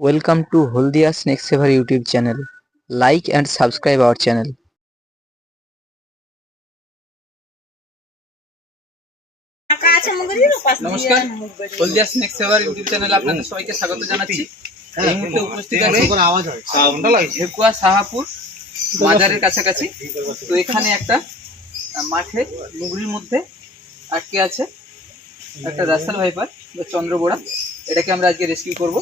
Welcome to Holdia Snake Saver YouTube channel. Like and subscribe our channel. নমস্কার, হলদিয়া snake সেভার YouTube চ্যানেলে আপনাদের সবাইকে স্বাগত জানাচ্ছি। এই মুহূর্তে উপস্থিত আছি ঢেকুয়া সাহাপুর বাজারের কাছাকাছি। তো এখানে একটা মাঠে মুগরির মধ্যে আটকে আছে একটা রাসেল ভাইপার বা চন্দ্রবোড়া। এটাকে আমরা আজকে রেস্কিউ করব।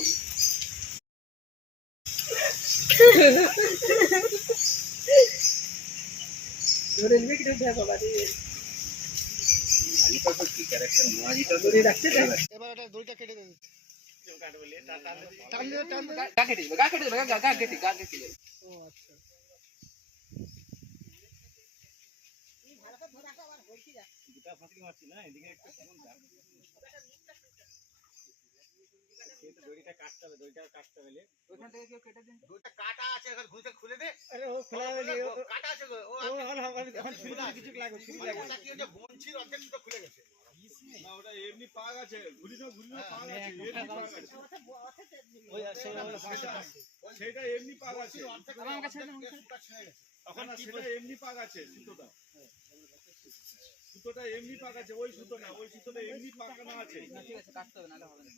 সুতোটা এমনি পাক আছে, ওই সুতো না, ওই সুতোটা এমনি পাকানো আছে। ঠিক আছে, কাটতে হবে, নাহলে হবে না।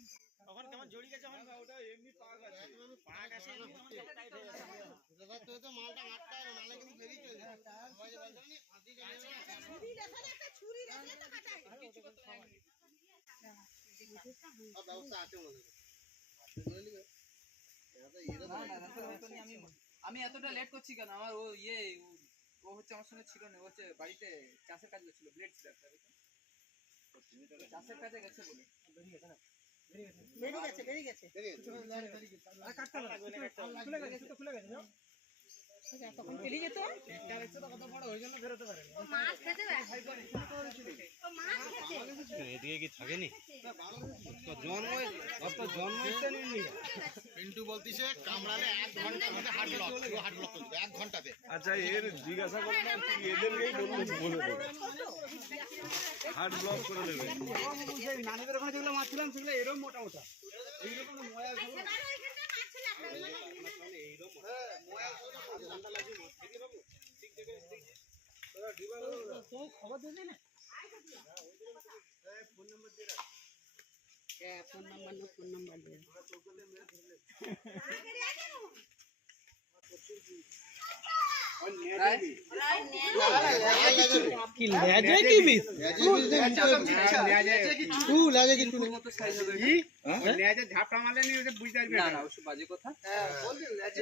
তখন কেমন জড়িয়ে গেছে, না ওটা এমনি পাক আছে। পাক আছে দাদা, তুই তো মালটা মারতে হবে, নালে কিন্তু বেরিয়ে চলে যাবে। সবাই বলছে না ফাঁসি চলে যাবে না, ছুরি রেখে একটা ছুরি রেখে তো কাটাই কিছু করতে হয় না। সব ব্যবস্থা আছে বলে আমি এতটা লেট করছি কেন? আমার ও ও হচ্ছে আমার সঙ্গে ছিল না, ও হচ্ছে বাড়িতে চাষের কাজ করছিল, ব্লেড ছিল একটা, চাষের কাজে গেছে বলে বেরিয়ে গেছে। তখন পেলি যেত কত বড় হয়ে গেল, বেরোতে পারে এদিকে কি থাকেনি জন্ম পিন্টু বলতিছে কামড়ালে 1 ঘন্টার মধ্যে হার্ট ব্লক, হার্ট ব্লক করবে 1 ঘন্টাতে। আচ্ছা, এর জিজ্ঞাসা করুন কি এদেরকেই বলে দেবে হার্ট ব্লক করে দেবে। নানিদের ওখানে যেগুলো মারছিলাম সেগুলো এরকম মোটা মোটা, এইরকম ময়া খবর দিবি না, ফোন নাম্বার দিয়ে রাখ। ফোন নাম্বার দিয়ে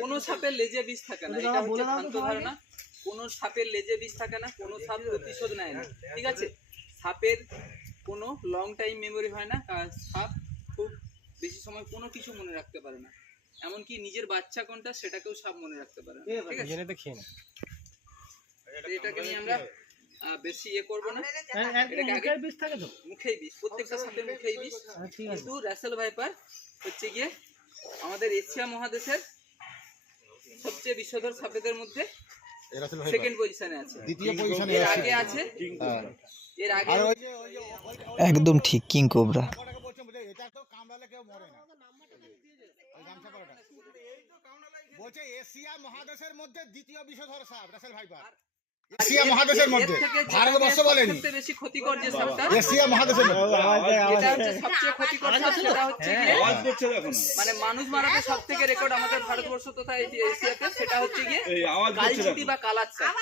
কোন সাপের লেজে বিষ থাকে না, এটা হচ্ছে ভ্রান্ত ধারণা। কোন সাপের লেজে বিষ থাকে না, কোন সাপ প্রতিশোধ নেয় না, ঠিক আছে? সাপের কোনো লং টাইম মেমোরি হয় না, সাপ খুব বেশি সময় কোনো কিছু মনে রাখতে পারে না, এমনকি নিজের বাচ্চা কোনটা সেটাকেও সাপ মনে রাখতে পারে না, ঠিক আছে? এটাকে নিয়ে আমরা বেশি করবো না, মুখেই বিষ, প্রত্যেকটা সাপের মুখেই বিষ। কিন্তু রাসেল ভাইপার হচ্ছে গিয়ে আমাদের এশিয়া মহাদেশের সবচেয়ে বিষধর সাপেদের মধ্যে সেকেন্ড পজিশনে আছে, দ্বিতীয় পজিশনে এর আগে আছে, এর আগে একদম ঠিক, কিং কোবরা। এটা তো কামড়ালে কেউ মরে না, বলছে এশিয়া মহাদেশের মধ্যে দ্বিতীয় বিষধর সাপ রাসেল ভাইপার। এশিয়া মহাদেশের মধ্যে, ভারতবর্ষ বলেনি, সবচেয়ে বেশি ক্ষতিকর যে সাপটা এশিয়া মহাদেশের মধ্যে এটা হচ্ছে সবচেয়ে ক্ষতিকর সাপ, সেটা হচ্ছে মানে মানুষ মারাতে সবথেকে রেকর্ড আমাদের ভারতবর্ষ তথা এশিয়াতে, সেটা হচ্ছে গিয়ে কালচিটি বা কালাত সাপ।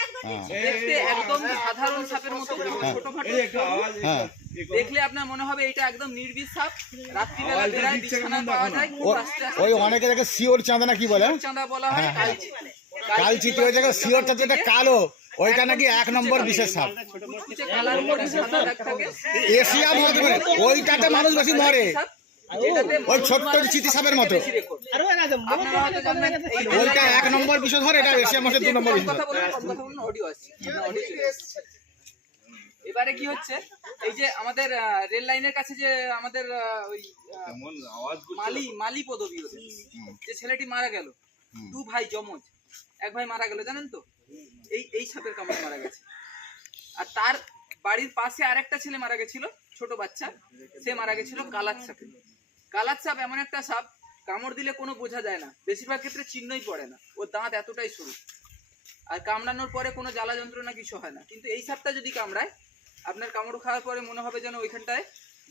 দেখতে একদম সাধারণ সাপের মতো ছোটখাটো, দেখলে আপনার মনে হবে এটা একদম নির্বিষ সাপ। রাত্রিবেলা বেড়ায়, বিছানা পাওয়া যায় খুব আস্তে আস্তে। ওই অনেকে দেখে শিওর চাঁদা না কি বলে, চাঁদা বলা হয়, কালচিটি। কালচিটি ওই জায়গায় শিওরটা যেটা কালো, ওইটা নাকি 1 নম্বর বিশেষ সাপ। কালার করে সাদা দাগ থাকে, এশিয়া মহাদেশে ওইটাতে মানুষ বেশি মরে, ওই ছোট্ট চিতি সাপের মতো। ওইটা 1 নম্বর বিষধর, এটা এশিয়া মহাদেশের 2 নম্বর বিষধর। এবারে কি হচ্ছে, এই যে আমাদের রেল লাইনের কাছে যে আমাদের ওই মালি পদবী, যে ছেলেটি মারা গেল, 2 ভাই জমজ, 1 ভাই মারা গেল, জানেন তো? এই সাপের কামড়ে মারা গেছে। আর তার বাড়ির পাশে আরেকটা ছেলে মারা গেছিল, ছোট বাচ্চা, সে মারা গেছিল কালাত সাপে। কালাত সাপ এমন একটা সাপ কামড় দিলে কোনো বোঝা যায় না, বেশিরভাগ ক্ষেত্রে চিহ্নই পড়ে না, ওর দাঁত এতটাই সরু। আর কামড়ানোর পরে কোনো জ্বালা যন্ত্রণা কিছু হয় না। কিন্তু এই সাপটা যদি কামড়ায়, আপনার কামড় খাওয়ার পরে মনে হবে যেন ওইখানটায়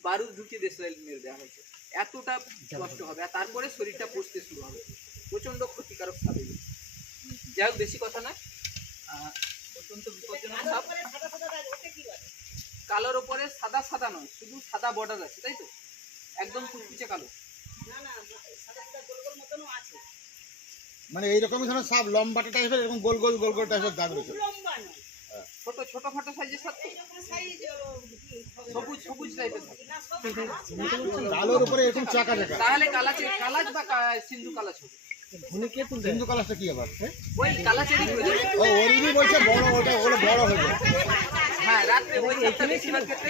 বারুদ ঢুকিয়ে দেশলাই মেরে দেওয়া হয়েছে, এতটা কষ্ট হবে। আর তারপরে শরীরটা পচতে শুরু হবে, প্রচণ্ড ক্ষতিকারক সাপ এগুলো। যাই হোক, বেশি কথা নয়, অত্যন্ত বিপজ্জনক সাপ। কালোর ওপরে সাদা সাদা নয়, শুধু সাদা বর্ডার আছে, তাই তো? একদম কুচকুচে কালো। মানে এইরকমই ধরনের সাপ, লম্বাটা টাইপের, এরকম গোল গোল গোল গোল টাইপের দাগ রয়েছে। ছোট ছোট খাটো সাইজের সাপ, সবুজ সবুজ টাইপের সাপ। কালোর উপরে এরকম চাকা চাকা। তাহলে কালাচ বা সিন্ধু কালাচ হবে। সিন্ধু কালাসটা কি আবার? ওই কালাচেরই হয়ে যাবে। ও ওরই বলছে বড়, ওটা ওগুলো বড় হয়ে যায়। হ্যাঁ, রাত্রে ওই সাপটা বেশিরভাগ ক্ষেত্রে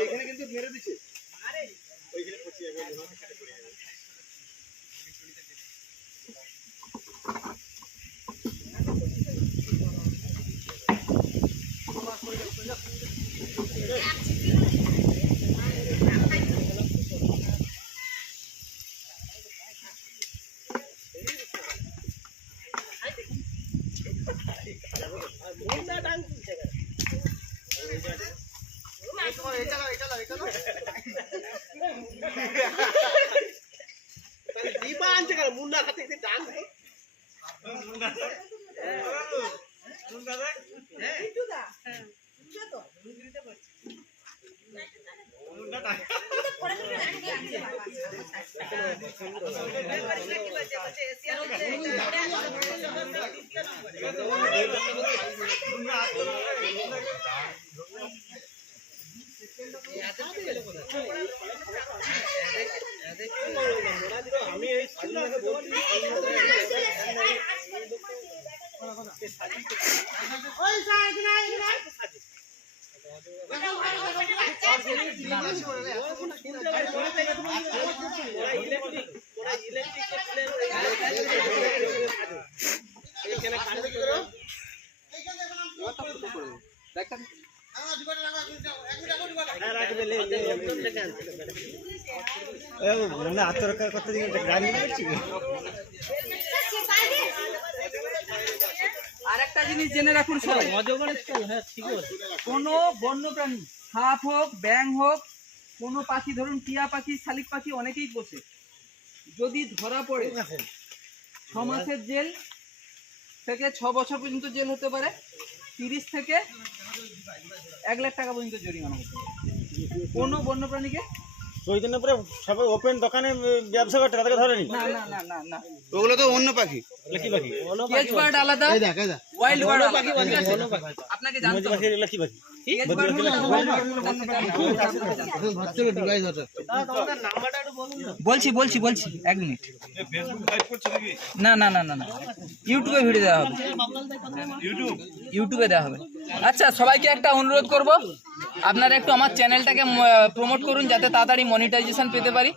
এইখানে কিন্তু মেরে দিচ্ছে। আত্মরক্ষা করতে গাড়ি আরেকটা জিনিস জেনে রাখুন সবাই, কোনো বন্যপ্রাণী, সাপ হোক, ব্যাং হোক, কোনো পাখি, ধরুন টিয়া পাখি, শালিক পাখি, অনেকেই পোষে, যদি ধরা পড়ে 6 মাসের জেল থেকে 6 বছর পর্যন্ত জেল হতে পারে, 30 থেকে 1 লাখ টাকা পর্যন্ত জরিমানা হতে পারে কোনো বন্যপ্রাণীকে। ওই জন্য পুরো সবাই ওপেন দোকানে ব্যবসা করতে, তাদেরকে ধরেনি। না না না না না, ওগুলো তো অন্য পাখি। কি পাখি? কেজ বার্ড আলাদা, ওয়াইল্ড বার্ড আলাদা। আপনাকে জানতে হবে এগুলো কি পাখি? কেজ বার্ড হলো বলছি 1 মিনিট। না না না না না, ইউটিউবে ভিডিও দেওয়া হবে, ইউটিউবে দেওয়া হবে। আচ্ছা, সবাইকে একটা অনুরোধ করব, আপনারা একটু আমার চ্যানেলটাকে প্রমোট করুন যাতে তাড়াতাড়ি মনিটাইজেশন পেতে পারি।